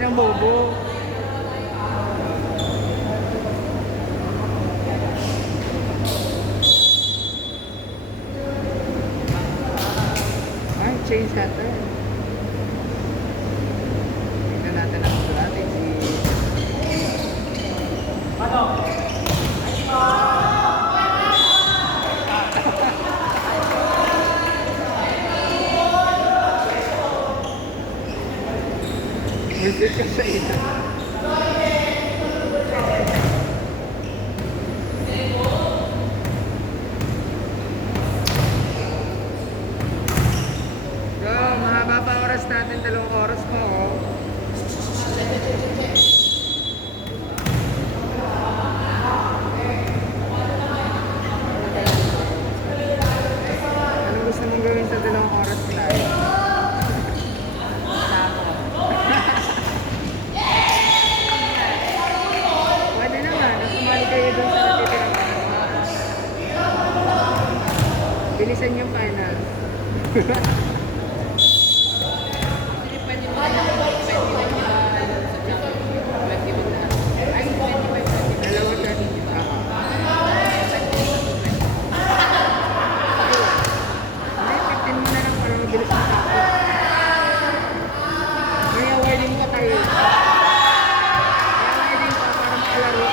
ng bobo. Ay, change natin. Tingnan natin ang gusto natin si... Ano? Visit ka sa ito. So, mahaba pa oras natin, 2 oras pa, oh. Anong gusto mong gawin sa 2 oras na? Pwede naman, nasumali kayo doon sa natitirang oras. Bilisan yung final. Dalawa siya. Ay, 15 mo na lang para mabilis matapos. May awarding pa tayo. May awarding pa para makalaro.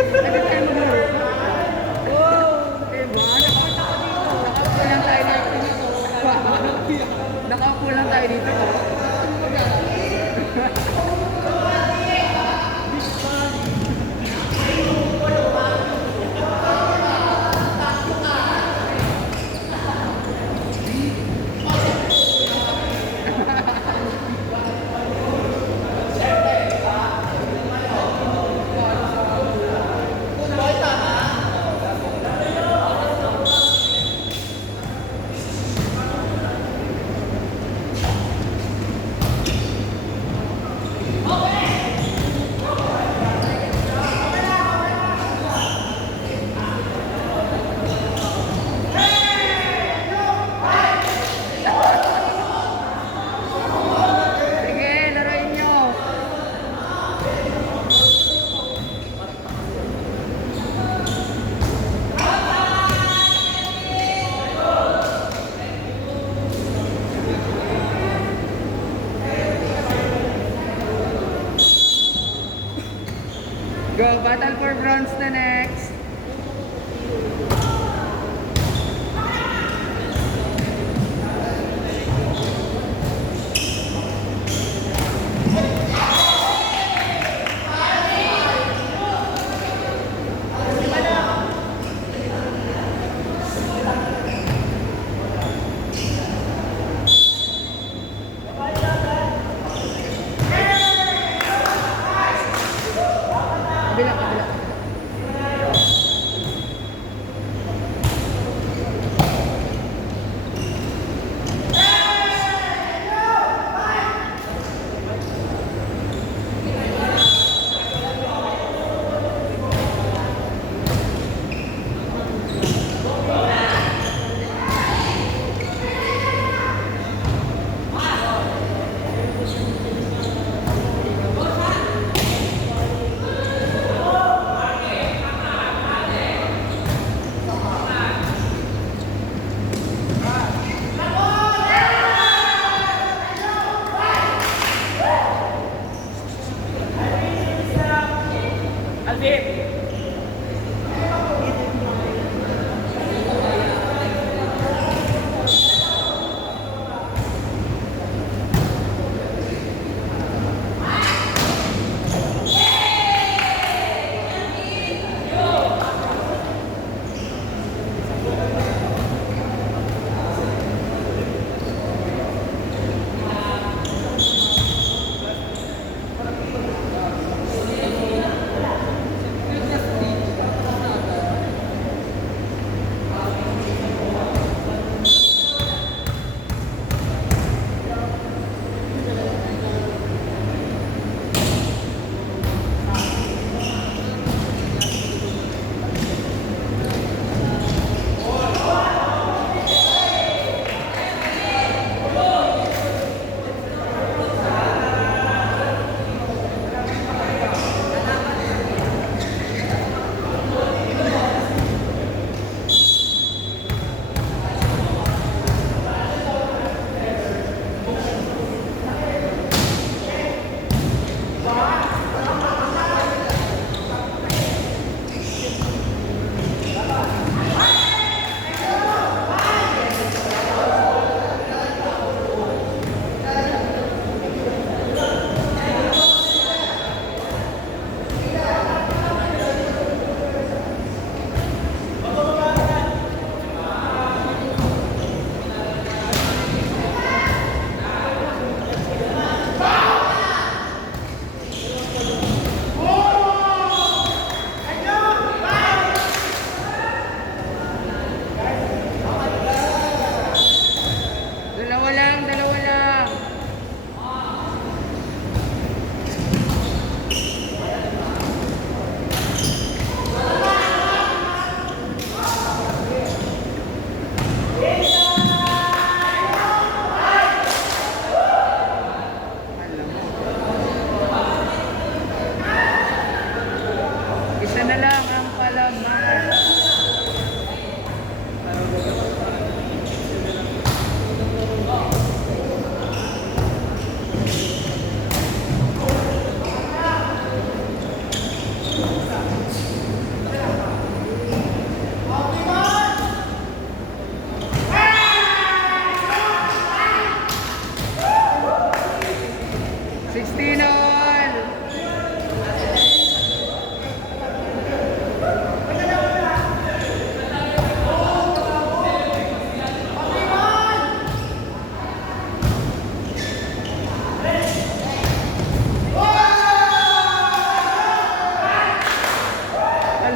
Agad tayo maglaro. Wow! Diba? Nakaupo lang tayo dito. Sige, laruin nyo. Go, battle for bronze na next. Kabila, kabila.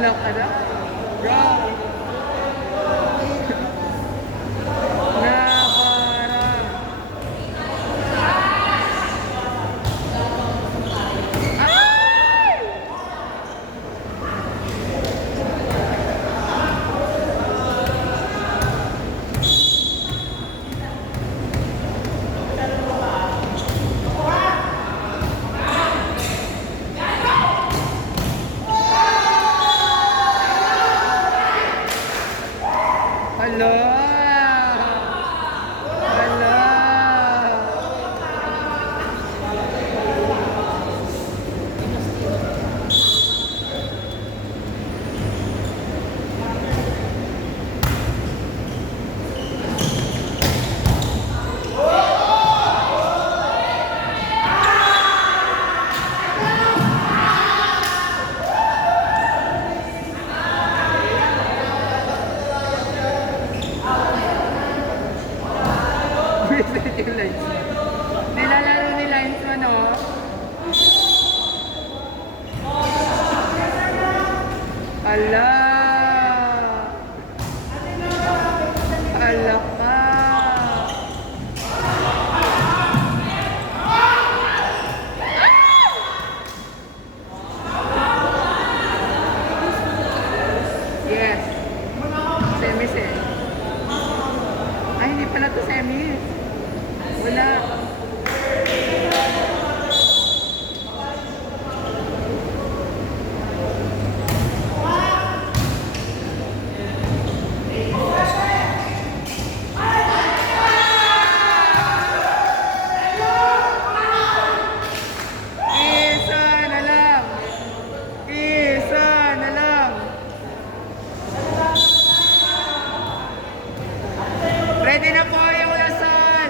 Unlock ka na? Bro! Na para! Ay! Hala! Hala! Reset yung lines mo. Nilalaro ni lines mo, no? Hala! Hala ka! Yes. Semis eh. Ay, hindi pala to semis. Wala. Isa na lang. Isa na lang. Ready na po yung Lasal.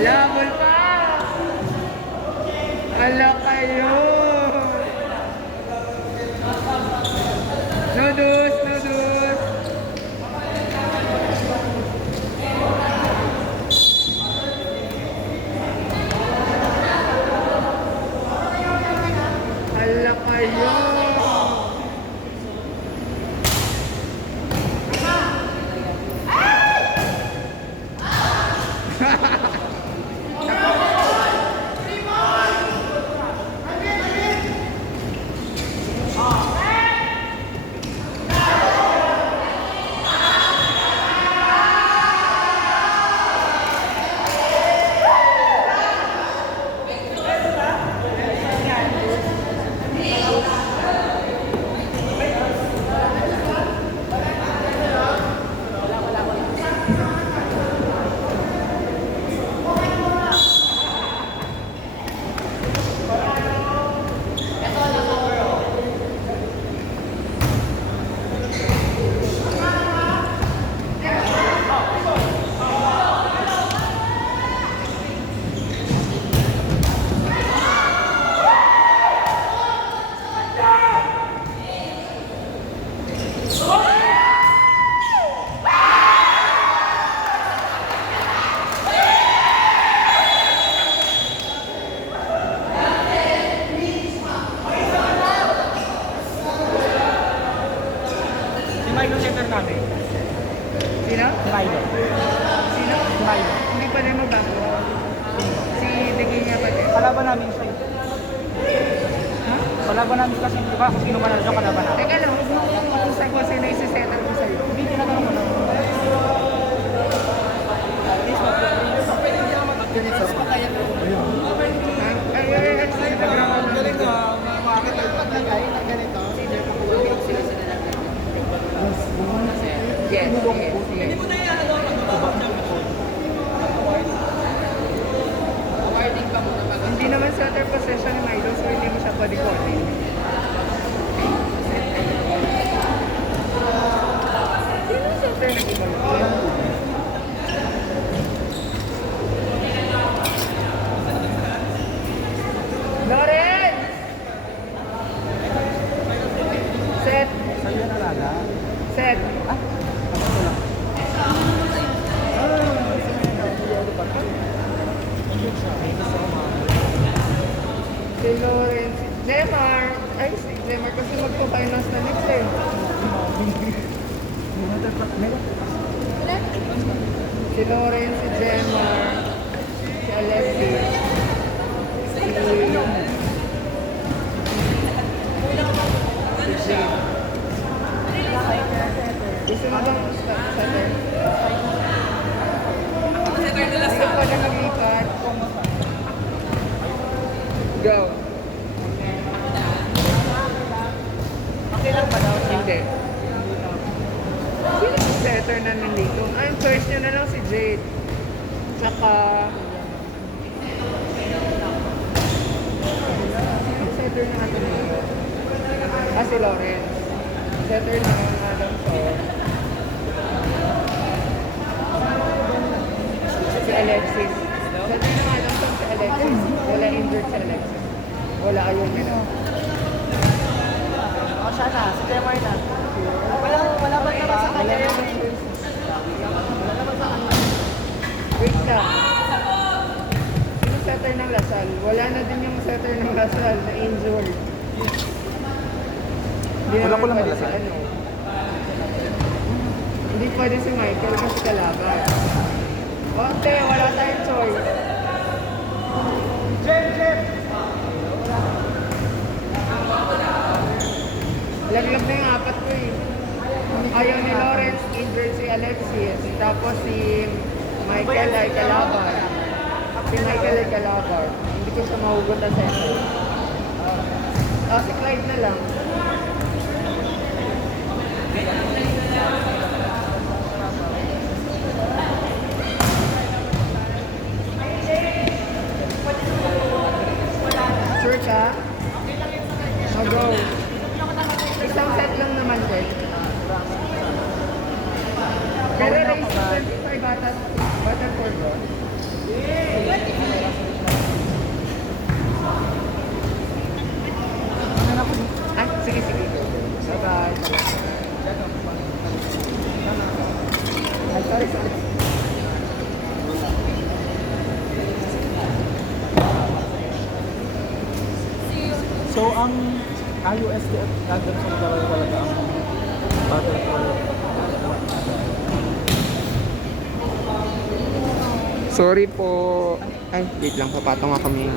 Alabol pa! Ala kayo! Nudus! Nudus! Ala kayo! Milo center natin. Sino? Milo. Sino? Milo. Hindi pa rin mabago. Si Degay niya pa din. Kalaban namin siya. Ha? Kalaban namin kasi, di ba? Kung sino man na kalaban namin. Teka lang, huwag mo kung mag-usap ko sino isi-settle ko sa'yo. Hindi, tinatanong ko lang. Galing ka, makakita yung paglagay na ganito. Yes, yes, yes. Hindi mo na Hindi naman center position ni Milo, so hindi mo siya pwede calling. Lawrence! Set. Sa'yo na laga. Set. Ah, ano lang? Si Lawrence. Lemar. Ay, si Lemar kasi magpo-finance na next eh. Si Lawrence, si Lemar, si Alexis, si Jane. Gusto mo bang setter? Hindi pa na mag-ikat. Go. Okay lang ba daw siya? Hindi. Sino yung setter na nandito? Ang first nyo na lang si Jade. Tsaka... Sino yung setter na natin nito? Ah, si Lawrence. Setter na lang alam ko. Si Alexis. Setter na alam ko si Alexis. Wala injured si Alexis. Wala ayun nila. O, siya na. Si Demar na. Wala ba naman sa kanya yung... Wala naman sa kanya. Wait lang. Sino setter ng Lasal? Wala na din yung setter ng Lasal na injured. Hindi Wala ko naman lang pwede Lasal. si ano. Hindi pwede si Michael kasi kalaban. Okay, wala tayong choice. Laglag na yung apat ko eh. Ayaw ni Lawrence, injured si Alexis. Tapos si Michael ay kalaban. Si Michael ay kalaban. Hindi ko siya mahugot na center. Si Clyde na lang. Sure ka? Go. Isang set lang naman din. Pero race 25 batas for bro. Ah, sige, sige. Bye-bye. Ay, sorry, sorry. So, ang IUSTF gagawin sa magkakaroon talaga ang battle for... Sorry po. Ay, wait lang. Papatong nga kami.